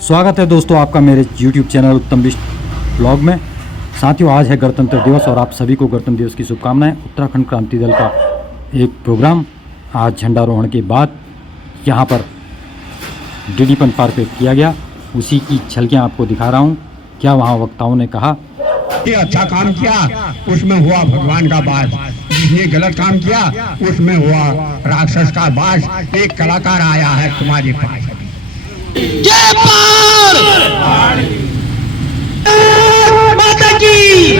स्वागत है दोस्तों आपका मेरे YouTube चैनल उत्तम बिष्ट ब्लॉग में। साथियों, आज है गणतंत्र दिवस और आप सभी को गणतंत्र दिवस की शुभकामनाएं। उत्तराखंड क्रांति दल का एक प्रोग्राम आज झंडारोहण के बाद यहां पर डीडीपन पार्क पे किया गया, उसी की झलकियां आपको दिखा रहा हूं। क्या वहां वक्ताओं ने कहा। ये अच्छा काम किया उसमें हुआ भगवान का वास, जिसने गलत काम किया उसमें हुआ राक्षस का वास। एक कलाकार आया है तुम्हारे पास। माता की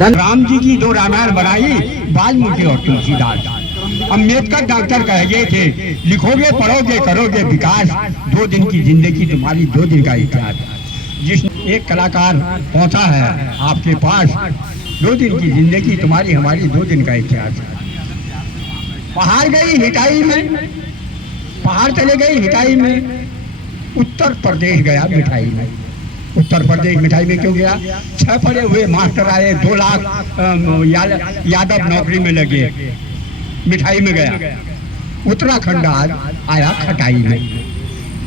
राम जी की दो रामायण बनाई, वाल्मीकि और तुलसीदास। अम्बेडकर डॉक्टर कह गए थे, लिखोगे पढ़ोगे करोगे विकास, 2 दिन की जिंदगी तुम्हारी 2 दिन का इतिहास। जिस एक कलाकार पहुंचा है आपके पास, 2 दिन की जिंदगी तुम्हारी हमारी 2 दिन का इतिहास। पहाड़ गई हिटाई में, पहाड़ चले गई हिटाई में, उत्तर प्रदेश गया मिठाई में। उत्तर प्रदेश मिठाई में क्यों गया? 6 पढ़े हुए मास्टर आए, 2 लाख यादव नौकरी में लगे, मिठाई में गया। उत्तराखंड आज आया खटाई में।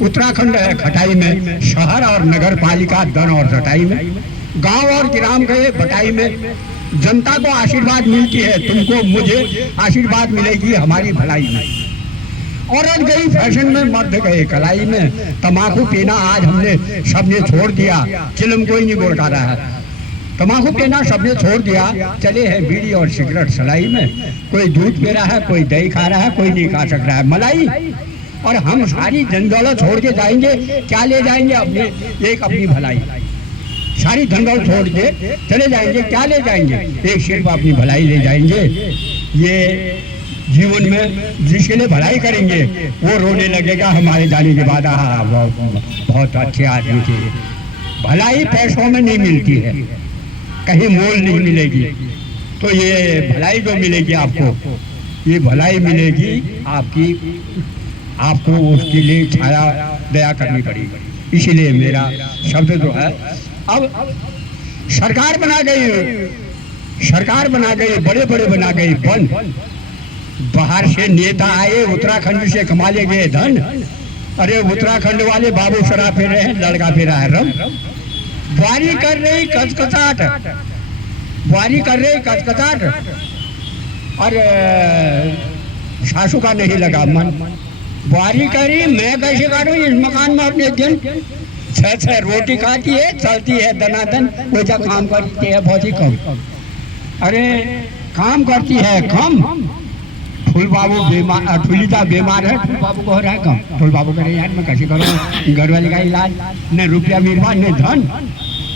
उत्तराखंड है खटाई में, शहर और नगर पालिका दन और जटाई में, गांव और ग्राम गए बटाई में। जनता को आशीर्वाद मिलती है, तुमको मुझे आशीर्वाद मिलेगी हमारी भलाई में। औरत गई फैशन में, मर्द गए कलाई में। तम्बाकू पीना आज हमने सबने छोड़ दिया, चिलम कोई नहीं गुड़का रहा है। तम्बाकू पीना सबने छोड़ दिया, चले हैं बीड़ी और सिगरेट सलाई में। कोई दूध पी रहा है, कोई दही खा रहा है, कोई नहीं खा सक रहा है मलाई। और हम सारी जनदौलत छोड़ के जाएंगे, क्या ले जाएंगे? अपनी भलाई। सारी धनदौलत छोड़ के चले जाएंगे, क्या ले जाएंगे? एक सिर्फ अपनी भलाई ले जाएंगे। ये जीवन में जिसके लिए भलाई करेंगे वो रोने लगेगा हमारे जाने के बाद, बहुत अच्छे आदमी थे। भलाई पैसों में नहीं मिलती है, कहीं मोल नहीं मिलेगी। तो ये भलाई जो मिलेगी आपको, ये भलाई मिलेगी आपको उसके लिए छाया दया करनी पड़ेगी। इसीलिए मेरा शब्द जो है, अब सरकार बना गई, बड़े बड़े बना गई बन। बाहर से नेता आए, उत्तराखंड से कमा ले गए धन। अरे उत्तराखंड वाले बाबू शराब पी रहे हैं, लड़का पी रहा है रम। बुआरी कर रही कचकचाट, और सासू का नहीं लगा मन। बुआरी करी, मैं कैसे काटूं इस मकान में अपने दिन। 6 रोटी खाती है, चलती है दनादन, वो जब काम करती है बहुत ही कम। अरे काम करती है कम। फूल बाबू बीमार, फूलिता बीमार है, फूल बाबू को हो रहा है कम। फूल बाबू कह रहे यार मैं कैसे करूँ घर वाले का इलाज, न रुपया मिलवा न धन।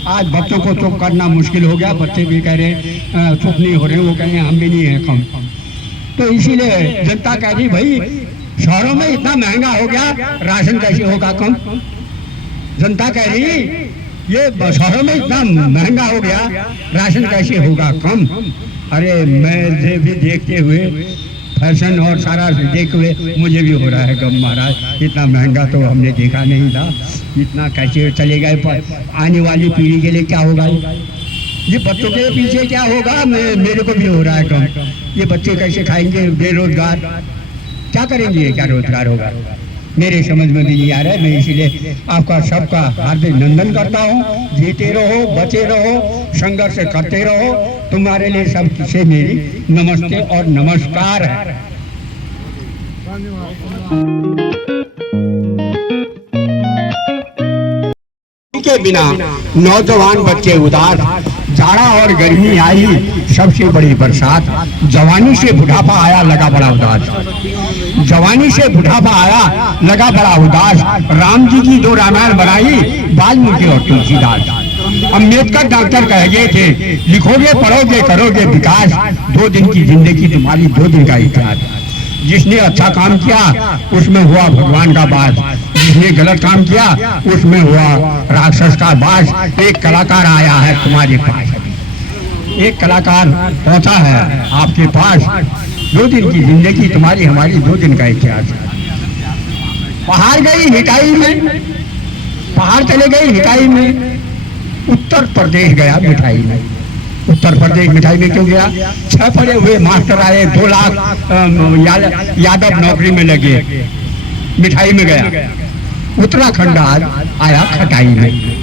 आज बच्चों को चुप करना मुश्किल हो गया, बच्चे भी कह रहे चुप नहीं हो रहे, वो कह रहे हम भी नहीं है कम। तो इसीलिए जनता कह रही भाई शहरों में इतना महंगा हो गया, राशन कैसे होगा कम? जनता कह रही ये शहरों में इतना महंगा हो गया, राशन कैसे होगा कम? अरे मैं भी देखते हुए फैशन और सारा देखते हुए मुझे भी हो रहा है गम महाराज। इतना महंगा तो हमने देखा नहीं था, इतना कैसे चले गए। आने वाली पीढ़ी के लिए क्या होगा? ये बच्चों के पीछे क्या होगा? मेरे को भी हो रहा है गम। ये बच्चे कैसे खाएंगे? बेरोजगार क्या करेंगे? क्या रोजगार होगा? मेरे समझ में भी नहीं आ रहा है। मैं इसीलिए आपका सबका हार्दिक नंदन करता हूँ। जीते रहो, बचे रहो, संघर्ष करते रहो। तुम्हारे लिए सब से मेरी नमस्ते और नमस्कार है। के बिना नौजवान बच्चे उदास, जाड़ा और गर्मी आई सबसे बड़ी बरसात। जवानी से बुढ़ापा आया लगा बड़ा उदास, जवानी से बुढ़ापा आया लगा बड़ा उदास। राम जी की 2 रामायण बनाई, वाल्मीकि और तुलसीदास। अम्बेडकर डॉक्टर कह गए थे, लिखोगे पढ़ोगे करोगे विकास, 2 दिन की जिंदगी तुम्हारी 2 दिन का इतिहास। जिसने अच्छा काम किया उसमें हुआ भगवान का वास, जिसने गलत काम किया उसमें हुआ राक्षस का वास। एक कलाकार आया है तुम्हारे पास, एक कलाकार पहुंचा है आपके पास, 2 दिन की जिंदगी तुम्हारी हमारी 2 दिन का इतिहास। पहाड़ गई हिटाई में, पहाड़ चले गई हिटाई में, उत्तर प्रदेश गया मिठाई में। उत्तर प्रदेश मिठाई में क्यों गया? 6 पढ़े हुए मास्टर आए, 2 लाख यादव नौकरी में लगे, मिठाई में गया। उत्तराखंड आज आया खटाई में।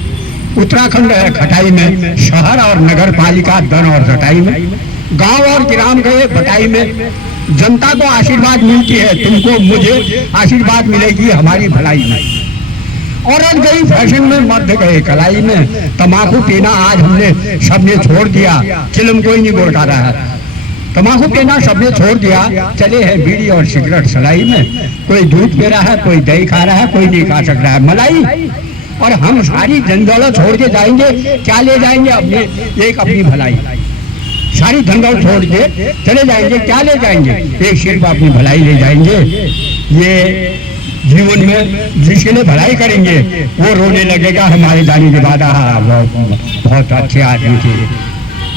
उत्तराखंड है खटाई में, शहर और नगर पालिका दन और घटाई में, गांव और ग्राम गए बटाई में। जनता को आशीर्वाद मिलती है, तुमको मुझे आशीर्वाद मिलेगी हमारी भलाई में। औरत गई फैशन में, मर्द गए कलाई में। तम्बाकू पीना आज हमने सबने छोड़ दिया, चिलम कोई नहीं बोलता रहा है। तम्बाकू पीना सबने छोड़ दिया, चले हैं बीड़ी और सिगरेट सलाई में। कोई दूध पी रहा है, कोई दही खा रहा है, कोई नहीं खा सक रहा है मलाई। और हम सारी जंजाल छोड़ के जाएंगे, क्या ले जाएंगे? अपने एक अपनी भलाई। सारी धंधौल छोड़ के चले जाएंगे, क्या ले जाएंगे? एक सिर्फ अपनी भलाई ले जाएंगे। ये जीवन में जिसके लिए भलाई करेंगे वो रोने लगेगा हमारे जाने के बाद, बहुत अच्छे आदमी थे।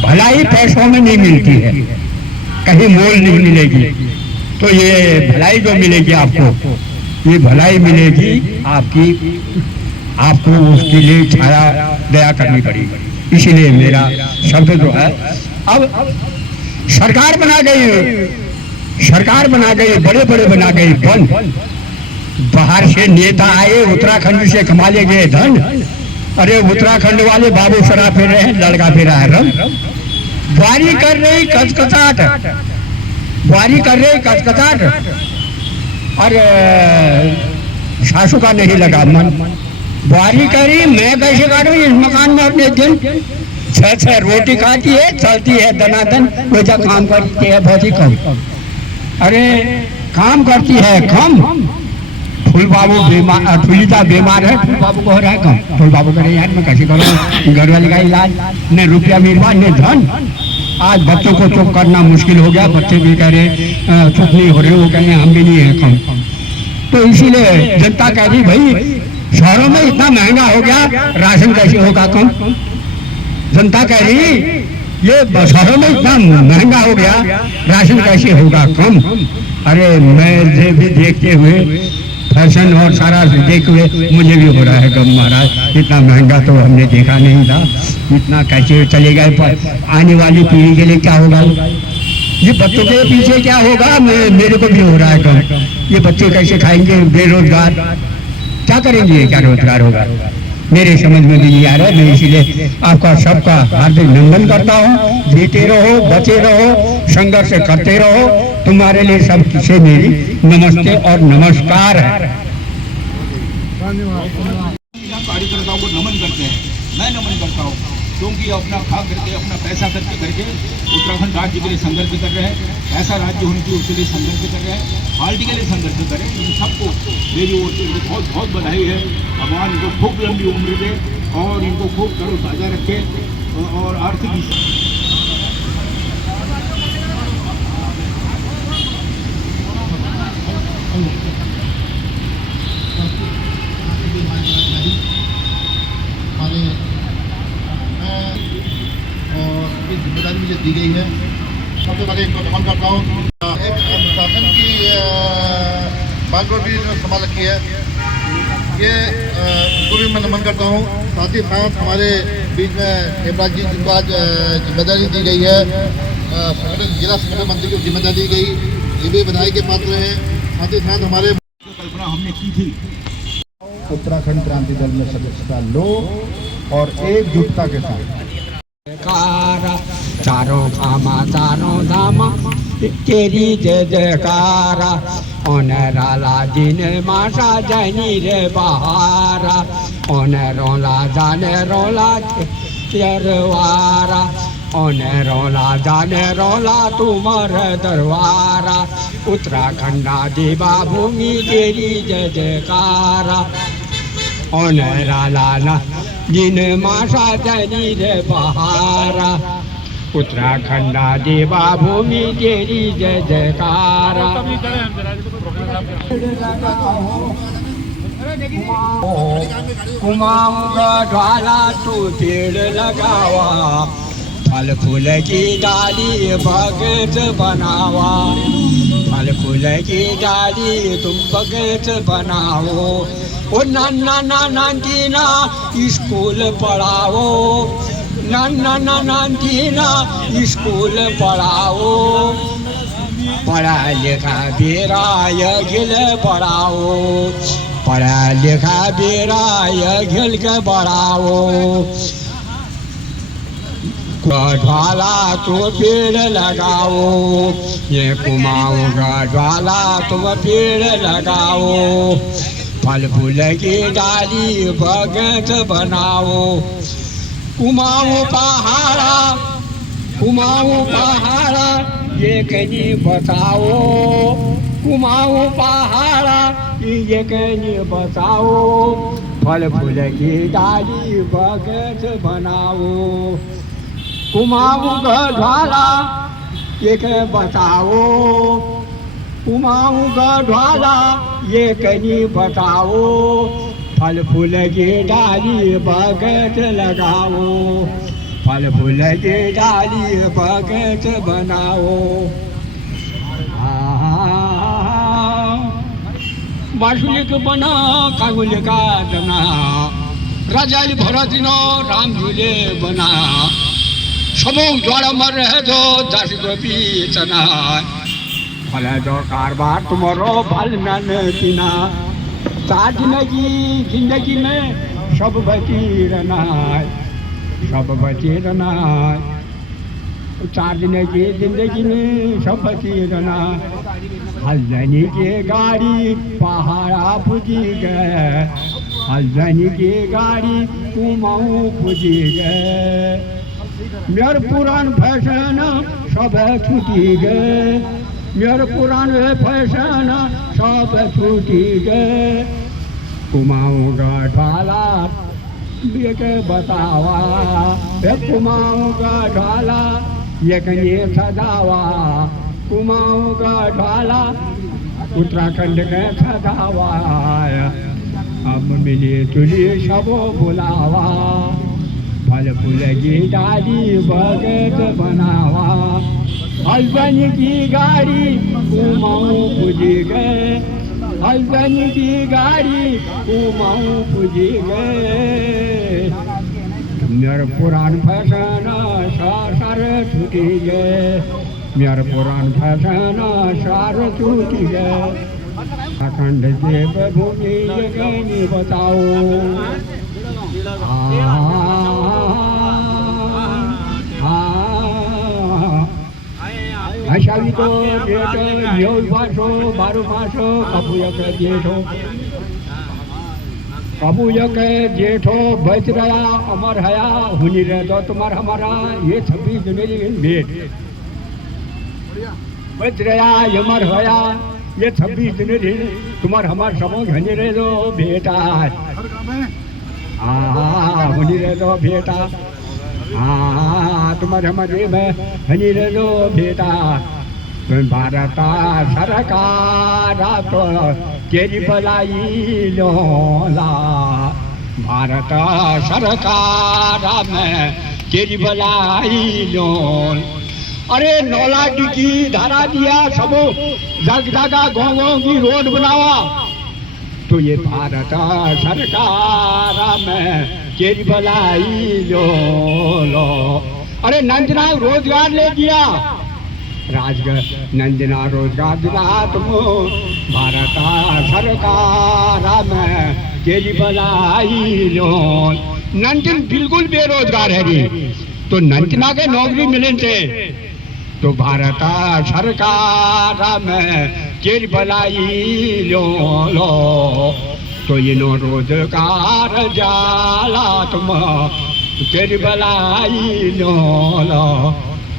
भलाई पैसों में नहीं मिलती है, कहीं मोल नहीं मिलेगी। तो ये भलाई जो मिलेगी आपको, ये भलाई मिलेगी आपको उसके लिए छाया दया करनी पड़ेगी। इसीलिए मेरा शब्द जो है, अब सरकार बना गई, बड़े बड़े बना गई बन। बाहर से नेता आए, उत्तराखंड से कमा ले गए धन। अरे उत्तराखंड वाले बाबू शराब पी रहे हैं, लड़का पी रहा है रम। बारी कर रही कचकचाट, और सासू का नहीं लगा मन। बारी करी, मैं कैसे काटू इस मकान में अपने दिन? 6 रोटी खाती है, चलती है दनादन, वो जब काम करती है बहुत ही कम। अरे काम करती है कम। फूल बाबू बीमार, फूलिता बीमार है, फूल बाबू को हो रहा है कम। फूल बाबू कह रहे यार मैं कैसे करूँ घर वाले का इलाज, न रुपया मिलवा न धन। आज बच्चों को चुप करना मुश्किल हो गया, बच्चे भी कह रहे चुप नहीं हो रहे, वो कह रहे हम भी नहीं है कम। तो इसीलिए जनता कह रही भाई शहरों में इतना महंगा हो गया, राशन कैसे होगा कम? जनता कह रही ये शहरों में इतना महंगा हो गया, राशन कैसे होगा कम? अरे मैं भी देखते हुए फैशन और सारा देखते हुए मुझे भी हो रहा है गम महाराज। इतना महंगा तो हमने देखा नहीं था, इतना कैसे चले गए। पर आने वाली पीढ़ी के लिए क्या होगा? ये बच्चों के पीछे क्या होगा? मेरे को भी हो रहा है गम। ये बच्चे कैसे खाएंगे? बेरोजगार क्या करेंगे? क्या रोजगार होगा? मेरे समझ में भी नहीं आ रहा है। मैं इसीलिए आपका सबका हार्दिक नंदन करता हूँ। जीते रहो, बचे रहो, संघर्ष करते रहो। तुम्हारे लिए सब से मेरी नमस्ते और नमस्कार है। कार्यकर्ताओं को नमन करते हैं, मैं नमन करता हूँ, क्योंकि अपना खा करके, अपना पैसा खर्च करके उत्तराखंड राज्य के लिए संघर्ष कर रहे हैं। ऐसा राज्य होने की उसके लिए संघर्ष कर रहे हैं, पार्टी के लिए संघर्ष करें। इन सबको मेरी ओर से बहुत बहुत बधाई है। भगवान इनको खूब लंबी उम्र दे और इनको खूब तरोताज़ा रखे और आर्थिक जिम्मेदारी मुझे दी गई है। सबसे पहले इनको नमन करता हूँ। एक प्रशासन की बागडोर भी संभाल रखी है, ये उनको भी मैं नमन करता हूँ। साथ ही साथ हमारे बीच में हेमराज जी जिनको आज जिम्मेदारी दी गई है, जिला संगठन मंत्री को जिम्मेदारी दी गई, ये भी बधाई के पात्र हैं। साथ ही साथ हमारे कल्पना हमने की थी। उत्तराखंड क्रांति दल में सदस्यता लो और एकजुटता के साथ चारों खामा चारों धामा तेरी जय जयकारा। ओनराला दिन मासा जनी रे बहारा, ओनरोला जाने रोला तेरवारा, ओनरोला जाने रोला तुमर दरबारा। उत्तराखंडा देवा भूमि तेरी जय जयकारा। ओनराला दिन मासा जनी रे बहारा, उत्तराखंडा देवा भूमि तेरी जय जयकारा। कुमाऊंगा ज्वाला तू पेड़ लगावा, फल फूल की डाली बगीच बनावा, फल फूल की डाली तुम बगीच बनाओ। ओ नाना नाना दीना स्कूल पढ़ाओ, नाना नाना दीना स्कूल पढ़ाओ। पढ़ा लिखा बेरा गिल पढ़ाओ, पढ़ा लिखा बेरा ये घिल के बढ़ाओ ज्वाला तो पेड़ लगाओ ये कुमाऊं का ज्वाला तुम पेड़ लगाओ फल फूल की डाली बगीच बनाओ कुमाऊं पहाड़ा ये कहीं बताओ कुमाऊं पहाड़ा ये कहीं बताओ फल फूल की डाली बगीच बनाओ कुमाऊं का ज्वाला ये के बताओ कुमाऊं का ज्वाला ये कहीं बताओ फल फूल की डाली बगीच लगाओ फल फूल की डाली बगीच बनाओ बासुलिक बना कागुल का दना राजाली भरतनो राम झूले बना सबों ज्वाला मर रहे जो दस गोपी चना भले जो कारबार तुम्हारो भल नन किना साथ में की जिंदगी में सब बची रहना सब बची रहना 4 दिन की जिंदगी में सब बची रहना हल्दनी की गाड़ी पहाड़ा पुजी गए हल्दनी की गाड़ी कुमाऊं पुजी गए मेर पुरान फैशन सब छूटी गए मेर पुरान फैशन सब छूटी गए कुमाऊं का ढाला के बतावा कुमाऊं का ढाला ये कहीं सदावा कुमाऊं का ढाला उत्तराखंड के सदावा अब मिली तुली सबो बुलावा फल फूल की डाली बगीच बनावा हल्दनी की गाड़ी कुमाऊं पुजी गए हल्दनी की गाड़ी कुमाऊं पुजी गए मेरे पुरान फैशन सार छूटी गए मेरे पुरान फैशन सार छूटी गए अखंड देव भूमि ये कहीं बताओ आशावी तो जेठो न्योल पासो बारू पासो कबूयक जेठो बच रहा अमर हया हुनी रह दो तुम्हार हमारा ये 26 जनवरी भेंट बच रहा अमर हया ये 26 जनवरी तुम्हार हमार समो घनी रह दो बेटा हुनी रह दो बेटा तुम्हारे हमारे में हनी रह दो बेटा तुम भारत सरकार तो केरी भलाई लोला भारत सरकार में केरी भलाई लोल अरे नौला की धारा दिया सब जग जगह गाँव की रोड बनावा तो ये भारत सरकार में केरी भलाई लो अरे नंदना रोजगार ले दिया राजगढ़ नंदना रोजगार दिला तुम भारत सरकार में केरी भलाई लो नंदन बिल्कुल बेरोजगार है री तो नंदना के नौकरी मिले थे तो भारत सरकार में केरी भलाई लो तो ये नो रोजगार जाला तुम केरी भलाई लो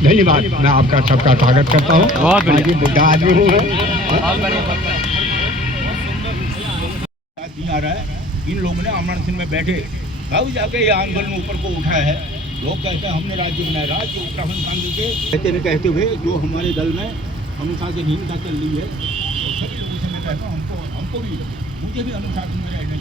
धन्यवाद मैं आपका सबका स्वागत करता हूँ बहुत बढ़िया बुढ़ा आदमी हूँ आ रहा है इन लोगों ने आमरण सिंह में बैठे तब जाके ये आंदोलन ऊपर को उठा है लोग कहते हैं हमने राज्य बनाया राज्य उत्तराखंड कांग्रेस के कहते हुए जो हमारे दल में अनुशासनहीनता चल रही है और सभी लोगों से मैं कहता हूँ हमको भी मुझे भी अनुशासन में रहना